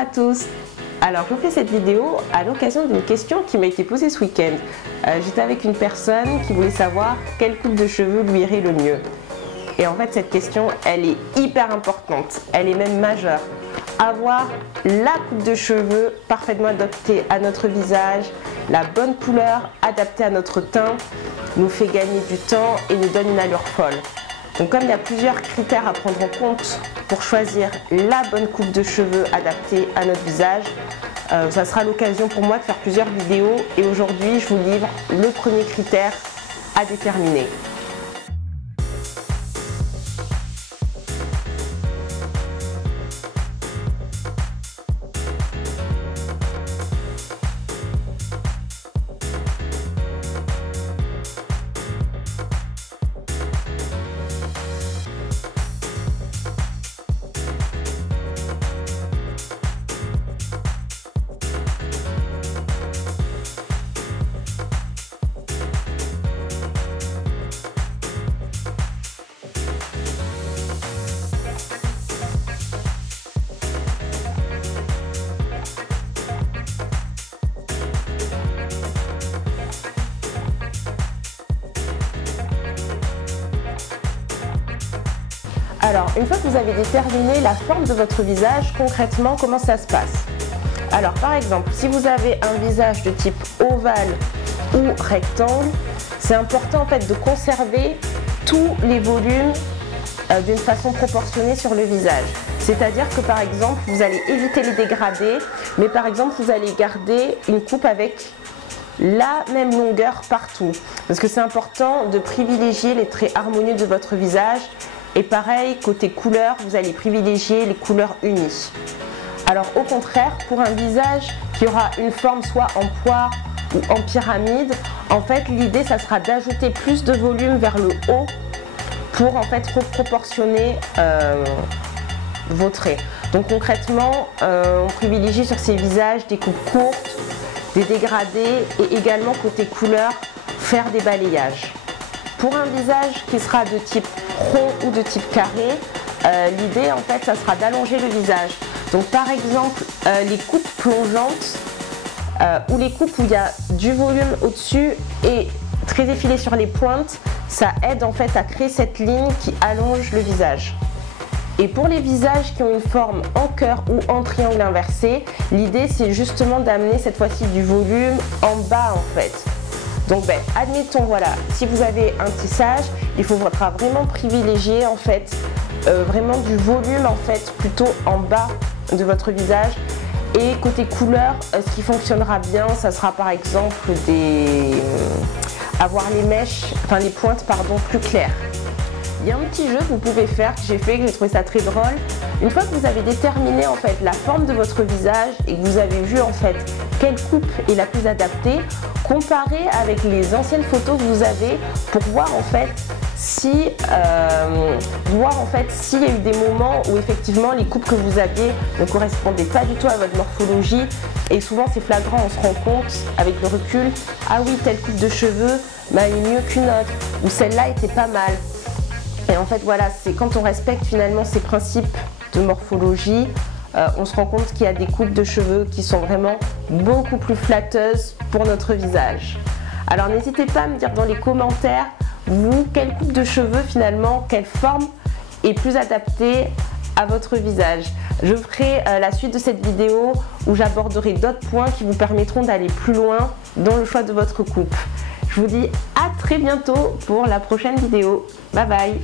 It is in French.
à tous. Alors je vous fais cette vidéo à l'occasion d'une question qui m'a été posée ce week-end. J'étais avec une personne qui voulait savoir quelle coupe de cheveux lui irait le mieux. Et en fait cette question elle est hyper importante, elle est même majeure. Avoir la coupe de cheveux parfaitement adaptée à notre visage, la bonne couleur adaptée à notre teint, nous fait gagner du temps et nous donne une allure folle. Donc comme il y a plusieurs critères à prendre en compte pour choisir la bonne coupe de cheveux adaptée à notre visage, ça sera l'occasion pour moi de faire plusieurs vidéos et aujourd'hui je vous livre le premier critère à déterminer. Alors, une fois que vous avez déterminé la forme de votre visage, concrètement, comment ça se passe? Alors, par exemple, si vous avez un visage de type ovale ou rectangle, c'est important en fait de conserver tous les volumes d'une façon proportionnée sur le visage. C'est-à-dire que par exemple, vous allez éviter les dégradés, mais par exemple, vous allez garder une coupe avec la même longueur partout. Parce que c'est important de privilégier les traits harmonieux de votre visage. Et pareil, côté couleur, vous allez privilégier les couleurs unies. Alors au contraire, pour un visage qui aura une forme soit en poire ou en pyramide, en fait l'idée ça sera d'ajouter plus de volume vers le haut pour en fait reproportionner vos traits. Donc concrètement, on privilégie sur ces visages des coupes courtes, des dégradés et également côté couleur, faire des balayages. Pour un visage qui sera de type rond ou de type carré, l'idée en fait ça sera d'allonger le visage. Donc par exemple les coupes plongeantes ou les coupes où il y a du volume au-dessus et très effilé sur les pointes, ça aide en fait à créer cette ligne qui allonge le visage. Et pour les visages qui ont une forme en cœur ou en triangle inversé, l'idée c'est justement d'amener cette fois-ci du volume en bas en fait. Donc admettons voilà, si vous avez un tissage, il faudra vraiment privilégier en fait vraiment du volume en fait plutôt en bas de votre visage. Et côté couleur, ce qui fonctionnera bien, ça sera par exemple avoir les mèches, enfin les pointes pardon, plus claires. Il y a un petit jeu que vous pouvez faire, que j'ai trouvé ça très drôle. Une fois que vous avez déterminé en fait la forme de votre visage et que vous avez vu en fait quelle coupe est la plus adaptée, comparez avec les anciennes photos que vous avez pour voir en fait s'il y a eu des moments où effectivement les coupes que vous aviez ne correspondaient pas du tout à votre morphologie. Et souvent c'est flagrant, on se rend compte avec le recul, ah oui telle coupe de cheveux est mieux qu'une autre, ou celle-là était pas mal. Et en fait voilà, c'est quand on respecte finalement ces principes de morphologie, on se rend compte qu'il y a des coupes de cheveux qui sont vraiment beaucoup plus flatteuses pour notre visage. Alors n'hésitez pas à me dire dans les commentaires, vous, quelle coupe de cheveux finalement, quelle forme est plus adaptée à votre visage. Je ferai la suite de cette vidéo où j'aborderai d'autres points qui vous permettront d'aller plus loin dans le choix de votre coupe. Je vous dis à très bientôt pour la prochaine vidéo. Bye bye!